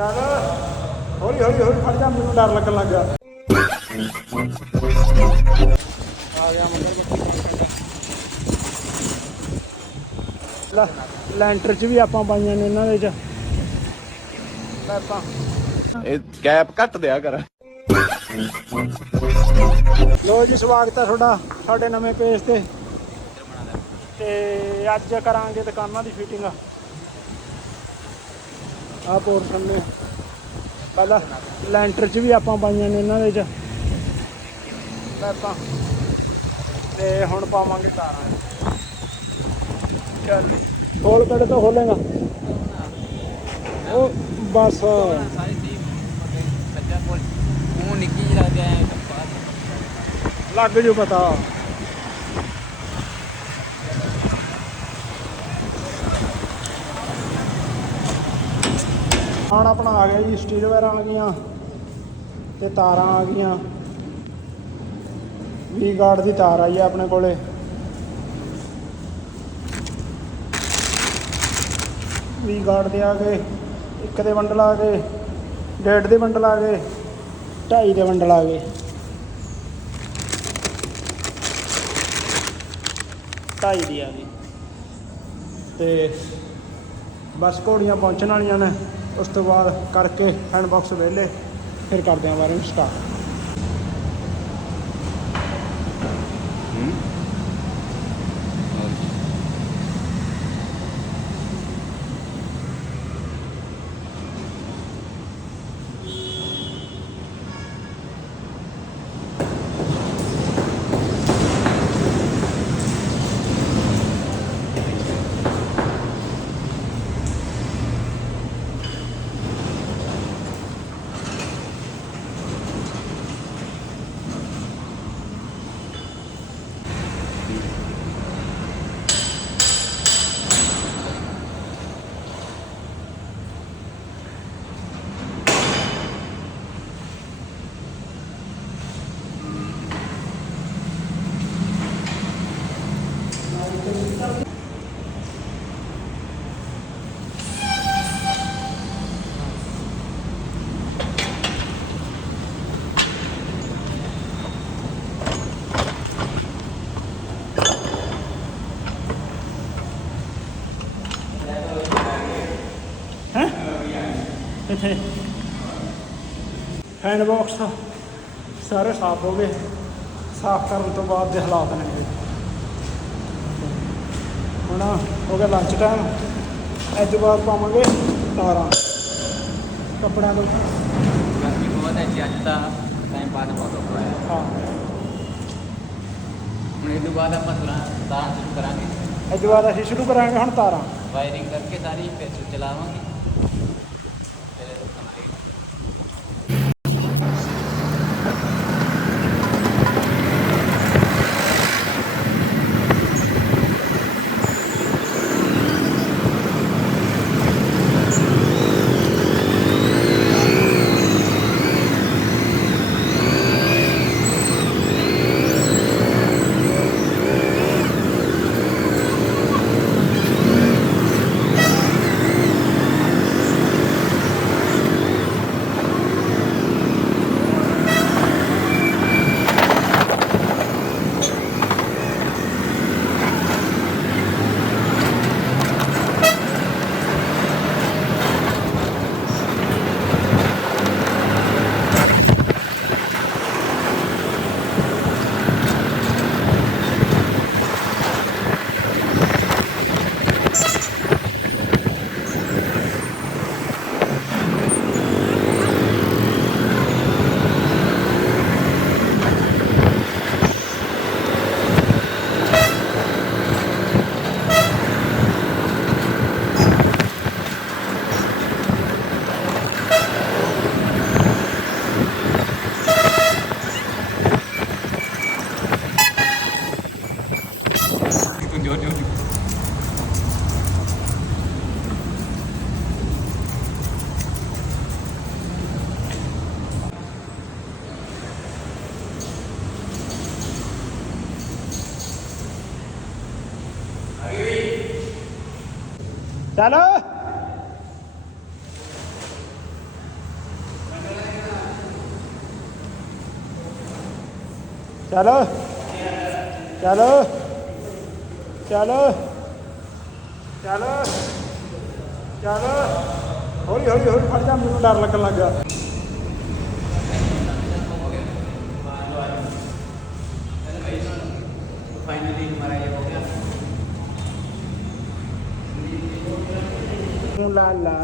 ਚੱਲ ਹੌਲੀ ਹੌਲੀ ਹੌਲੀ ਫੜ ਜਾ ਮੈਨੂੰ ਡਰ ਲੱਗਣ ਲੱਗ ਗਿਆ। ਆ ਗਿਆ ਮੰਦਰ ਲੈ ਲੈਂਟਰ 'ਚ ਵੀ ਆਪਾਂ ਪਾਈਆਂ ਨੇ ਇਹਨਾਂ ਦੇ 'ਚ। ਲੈ ਆਪਾਂ। ਇਹ ਕੈਪ ਘੱਟ ਦਿਆ ਕਰ। ਲੋ ਜੀ ਸਵਾਗਤ ਹੈ ਤੁਹਾਡਾ ਸਾਡੇ ਨਵੇਂ ਪੇਜ ਤੇ। ਤੇ ਅੱਜ ਕਰਾਂਗੇ ਦੁਕਾਨਾਂ ਦੀ ਫਿਟਿੰਗ ਆ ਪੋਰਸ਼ਨ ਨੇ ਪਹਿਲਾਂ ਲੈਂਟਰ 'ਚ ਵੀ ਆਪਾਂ ਪਾਈਆਂ ਨੇ ਇਹਨਾਂ ਦੇ 'ਚ ਆਪਾਂ। ਤੇ ਹੁਣ ਪਾਵਾਂਗੇ ਤਾਰਾਂ। ਚੱਲ। ਖੋਲ ਕੜੇ ਤੋਂ ਖੋਲੇਗਾ। ਉਹ ਬਸ। ਸਾਰੀ ਨਿੱਕੀ ਜਿਹੀ ਲੱਗਦਾ ਹੈ ਲੱਗ ਜੂ ਪਤਾ। ਹੁਣ ਆਪਣਾ ਆ ਗਿਆ ਜੀ ਸਟੀਲ ਵਾਇਰਾਂ ਆ ਗਈਆਂ ਤੇ ਤਾਰਾਂ ਆ ਗਈਆਂ। ਵੀ ਗਾਰਡ ਦੀ ਤਾਰ ਆਈ ਆ ਆਪਣੇ ਕੋਲੇ। ਵੀ ਗਾਰਡ ਦੇ ਆ ਗਏ, ਇੱਕ ਦੇ ਬੰਡਲ ਆ ਗਏ, ਡੇਢ ਦੇ ਬੰਡਲ ਆ ਗਏ, ਢਾਈ ਦੇ ਬੰਡਲ ਆ ਗਏ। ਢਾਈ ਦੀ ਆ ਗਈ। ਤੇ ਬਸ ਘੋੜੀਆਂ ਪਹੁੰਚਣ ਵਾਲੀਆਂ ਨੇ। ਉਸ ਤੋਂ ਬਾਅਦ ਕਰਕੇ ਹੈਂਡ ਬਾਕਸ ਵਿਹਲੇ ਫਿਰ ਕਰਦੇ ਆਂ ਵਾਇਰਿੰਗ ਸਟਾਰਟ ਹੈ ਇੱਥੇ। ਹੈਂਡ ਬਾਕਸ ਸਾਰੇ ਸਾਫ਼ ਹੋ ਗਏ। ਸਾਫ਼ ਕਰਨ ਤੋਂ ਬਾਅਦ ਦੇ ਹਾਲਾਤ ਨੇ ਹੁਣ ਹੋ ਗਿਆ ਲੰਚ ਟਾਈਮ ਅੱਜ ਬਾਅਦ ਪਾਵਾਂਗੇ ਤਾਰਾਂ। ਕੱਪੜਿਆਂ ਤੋਂ। ਗਰਮੀ ਬਹੁਤ ਹੈ ਜੀ ਅੱਜ ਦਾ ਟਾਈਮ ਪਾਸ ਬਹੁਤ ਹੈ ਹਾਂ। ਹੁਣ ਇਹ ਤੋਂ ਬਾਅਦ ਆਪਾਂ ਤੁਰਾਂ ਤਾਂ ਸ਼ੁਰੂ ਕਰਾਂਗੇ। ਅੱਜ ਬਾਅਦ ਅਸੀਂ ਸ਼ੁਰੂ ਕਰਾਂਗੇ ਹੁਣ ਤਾਰਾਂ। ਵਾਇਰਿੰਗ ਕਰਕੇ ਸਾਰੀ ਫਿਰ ਚਲਾਵਾਂਗੇ। ਚੱਲ ਚੱਲ ਚੱਲ ਚੱਲ ਚੱਲ ਚੱਲ ਹੌਲੀ ਹੌਲੀ ਹੌਲੀ ਫੜ ਜਾ ਮੈਨੂੰ ਡਰ ਲੱਗਣ ਲੱਗਾ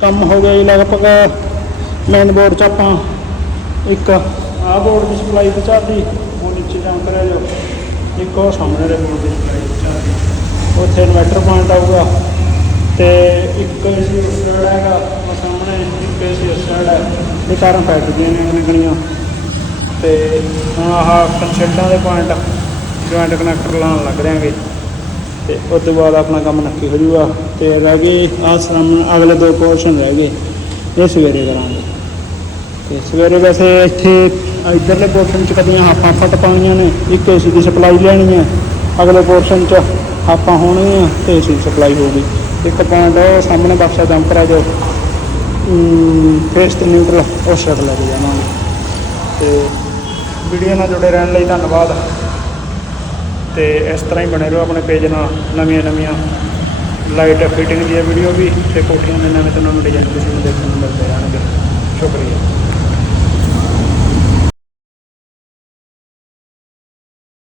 ਕੰਮ ਹੋ ਗਿਆ ਜੀ ਲਗਭਗ। ਮੇਨ ਬੋਰਡ ਚ ਆਪਾਂ ਇੱਕ ਆ ਬੋਰਡ ਦੀ ਸਪਲਾਈ ਪਹੁੰਚਾਤੀ ਉਹ ਨੀਚੇ ਜਾਮ ਕਰਿਆ ਜੋ ਇੱਕ ਉਹ ਸਾਹਮਣੇ ਦੇ ਬੋਰਡ ਦੀ ਸਪਲਾਈ ਪਹੁੰਚਾਤੀ ਉੱਥੇ ਇਨਵਰਟਰ ਪੁਆਇੰਟ ਆਊਗਾ। ਤੇ ਇੱਕ ਏਸੀ ਸਟਾਰਡ ਹੈਗਾ। ਸਾਹਮਣੇ ਇੱਕ ਏਸੀ ਸਾਈਡ ਹੈ। ਇਹ ਕਾਰਾਂ ਫੈਕਟਰੀਆਂ ਨੇ ਗਣੀਆਂ ਤੇ ਆਹ ਕੰਸਲਟਾਂ ਦੇ ਪੁਆਇੰਟ ਜੁਆਇੰਟ ਕਨੈਕਟਰ ਲਾਉਣ ਲੱਗ ਰਹੇਗੇ। ਤੇ ਉਸ ਤੋਂ ਬਾਅਦ ਆਪਣਾ ਕੰਮ ਨੱਕੀ ਹੋ ਜਾਊਗਾ। ਤੇ ਰਹਿ ਗਏ ਆਹ ਸਾਹਮਣੇ ਅਗਲੇ ਦੋ ਪੋਰਸ਼ਨ ਰਹਿ ਗਏ। ਇਹ ਸਵੇਰੇ ਕਰਾਂਗੇ। ਤੇ ਸਵੇਰੇ ਵੈਸੇ ਇੱਥੇ ਇਧਰਲੇ ਪੋਰਸ਼ਨ ਚ ਕਦੀਆਂ ਹਾਪਾਂ ਫਟ ਪਾਉਣੀਆਂ ਨੇ, ਇੱਕ ਏਸੀ ਦੀ ਸਪਲਾਈ ਲੈਣੀ ਹੈ ਅਗਲੇ ਪੋਰਸ਼ਨ ਚ ਹਾਪਾਂ ਹੋਣਗੀਆਂ ਤੇ ਏਸੀ ਦੀ ਸਪਲਾਈ ਹੋਊਗੀ। ਇੱਕ ਪੁਆਇੰਟ ਉਹ ਸਾਹਮਣੇ ਬਕਸਾ ਜੰਪਰ ਹੈ ਜੋ ਫੇਸ ਤੇ ਨਿਊਟਰਲ ਉਹ ਸ਼ਟ ਲੈ ਕੇ ਜਾਵਾਂਗੇ। ਤੇ ਵੀਡੀਓ ਨਾਲ ਜੁੜੇ ਰਹਿਣ ਲਈ ਧੰਨਵਾਦ। ਤੇ ਇਸ ਤਰ੍ਹਾਂ ਹੀ ਬਣੇ ਰਹੋ ਆਪਣੇ ਪੇਜ ਨਾਲ, ਨਵੀਆਂ ਨਵੀਆਂ ਲਾਈਟ ਫਿਟਿੰਗ ਦੀਆਂ ਵੀਡੀਓ ਵੀ ਤੇ ਕੋਠੀਆਂ ਦੇ ਨਵੇਂ ਤੋਂ ਨਵੇਂ ਡਿਜ਼ਾਈਨ ਤੁਸੀਂ ਨੂੰ ਦੇਖਣ ਨੂੰ ਮਿਲਦੇ ਰਹਿਣਗੇ। ਸ਼ੁਕਰੀਆ।